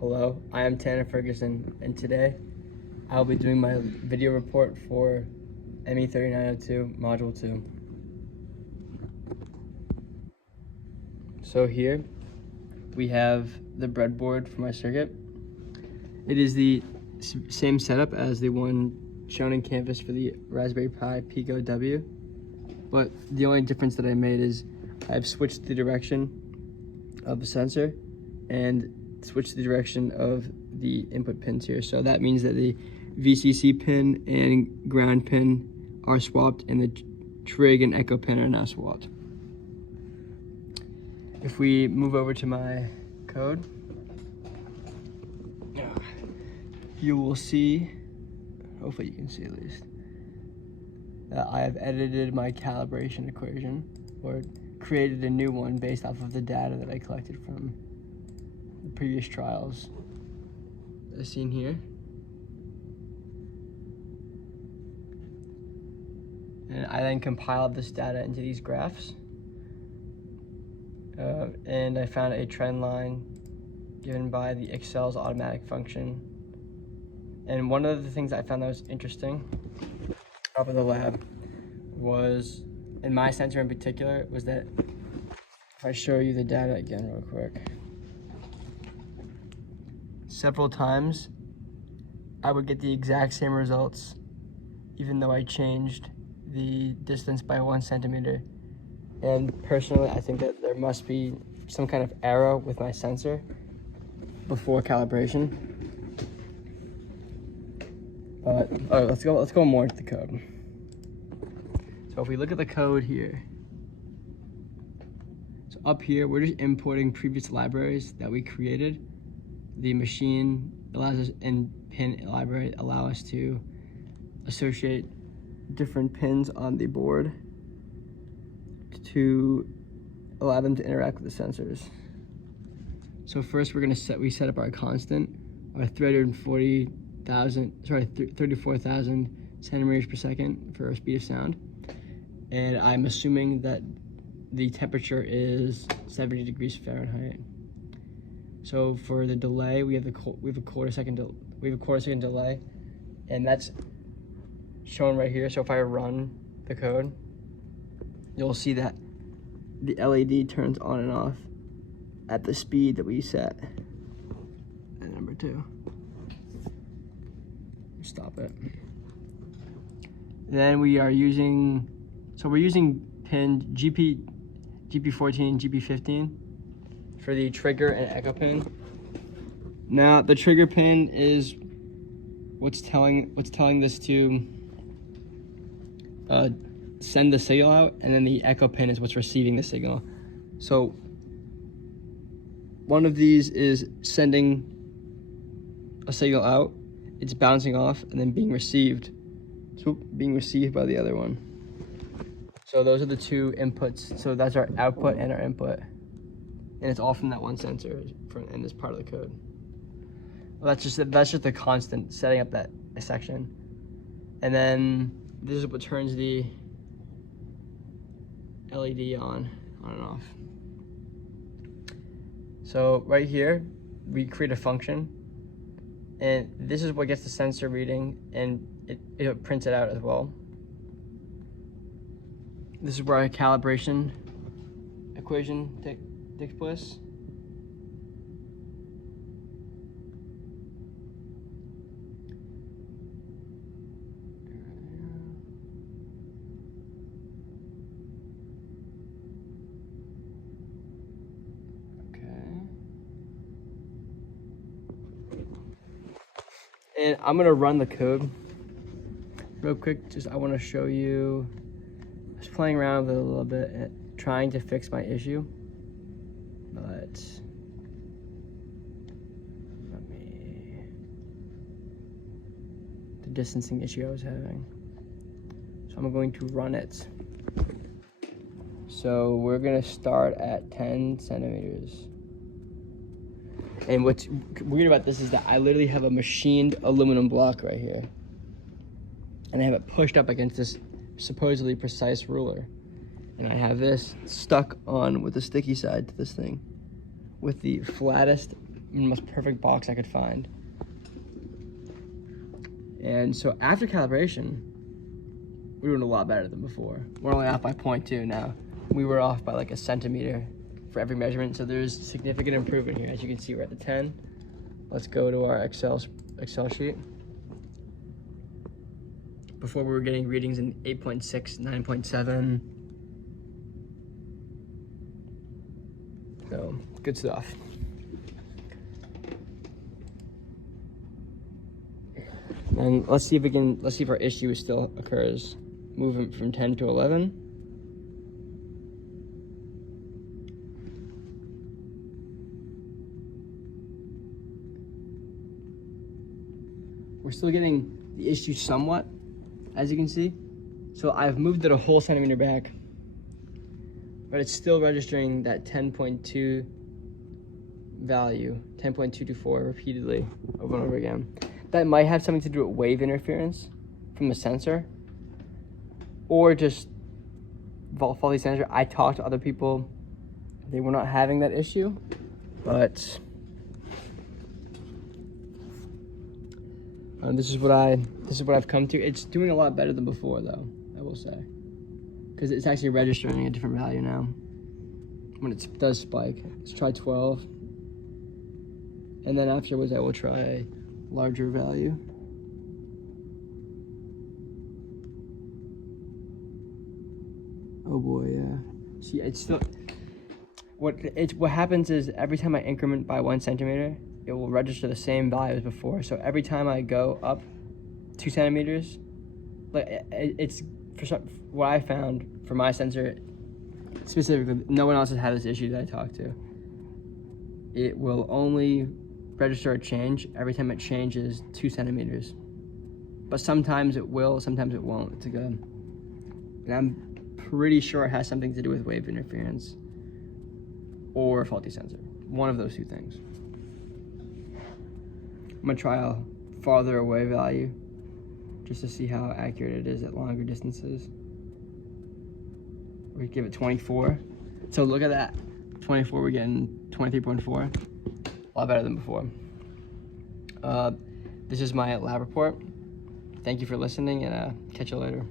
Hello, I am Tanner Ferguson, and today I'll be doing my video report for ME3902 Module 2. So here we have the breadboard for my circuit. It is the same setup as the one shown in Canvas for the Raspberry Pi Pico W, but the only difference that I made is I've switched the direction of the sensor and switch the direction of the input pins here. So that means that the VCC pin and ground pin are swapped and the trig and echo pin are now swapped. If we move over to my code, you will see, hopefully you can see at least, that I have edited my calibration equation, or created a new one based off of the data that I collected from the previous trials as seen here. And I then compiled this data into these graphs. And I found a trend line given by the Excel's automatic function. And one of the things I found that was interesting up in the lab was, in my sensor in particular, was that if I show you the data again real quick, several times I would get the exact same results even though I changed the distance by 1 centimeter. And personally, I think that there must be some kind of error with my sensor before calibration. But let's go more into the code. So if we look at the code here, so up here we're just importing previous libraries that we created. The machine allows us, and pin library allow us to associate different pins on the board to allow them to interact with the sensors. So first we set up our constant, our 34,000 centimeters per second for our speed of sound. And I'm assuming that the temperature is 70 degrees Fahrenheit. So for the delay, we have a quarter second delay, and that's shown right here. So if I run the code, you'll see that the LED turns on and off at the speed that we set at number 2. Stop it. Then we are using, we're using pin GP14, GP15 for the trigger and echo pin. Now the trigger pin is what's telling this to send the signal out, and then the echo pin is what's receiving the signal. So one of these is sending a signal out, it's bouncing off and then being received. So being received by the other one. So those are the two inputs. So that's our output and our input. And it's all from that one sensor in this part of the code. Well, that's just a constant setting up that section. And then this is what turns the LED on and off. So right here, we create a function, and this is what gets the sensor reading, and it prints it out as well. This is where our calibration equation takes place. And I'm gonna run the code real quick. I want to show you. I was playing around with it a little bit and trying to fix my issue, but the distancing issue I was having. So I'm going to run it. So we're gonna start at 10 centimeters. And what's weird about this is that I literally have a machined aluminum block right here. And I have it pushed up against this supposedly precise ruler. And I have this stuck on with the sticky side to this thing with the flattest in the most perfect box I could find. And so after calibration, we're doing a lot better than before. We're only off by 0.2 now. We were off by like a centimeter for every measurement, so there's significant improvement here. As you can see, we're at the 10. Let's go to our Excel sheet. Before we were getting readings in 8.6, 9.7. So, good stuff. And let's see if our issue still occurs. Moving from 10 to 11. We're still getting the issue somewhat, as you can see. So I've moved it a whole centimeter back, but it's still registering that 10.2 value, 10.224 repeatedly over and over again. That might have something to do with wave interference from the sensor, or just faulty sensor. I talked to other people, they were not having that issue, but this is what I've come to. It's doing a lot better than before, though, I will say, because it's actually registering a different value now when it does spike. Let's try 12, and then afterwards I will try a larger value. Oh boy, yeah. See, it's still, what happens is every time I increment by 1 centimeter, it will register the same value as before. So every time I go up 2 centimeters, like it's what I found for my sensor specifically, no one else has had this issue that I talked to. It will only register a change every time it changes 2 centimeters. But sometimes it will, sometimes it won't. It's good. And I'm pretty sure it has something to do with wave interference or a faulty sensor. One of those two things. I'm gonna try a farther away value just to see how accurate it is at longer distances. We give it 24. So look at that. 24, we're getting 23.4. A lot better than before. This is my lab report. Thank you for listening, and catch you later.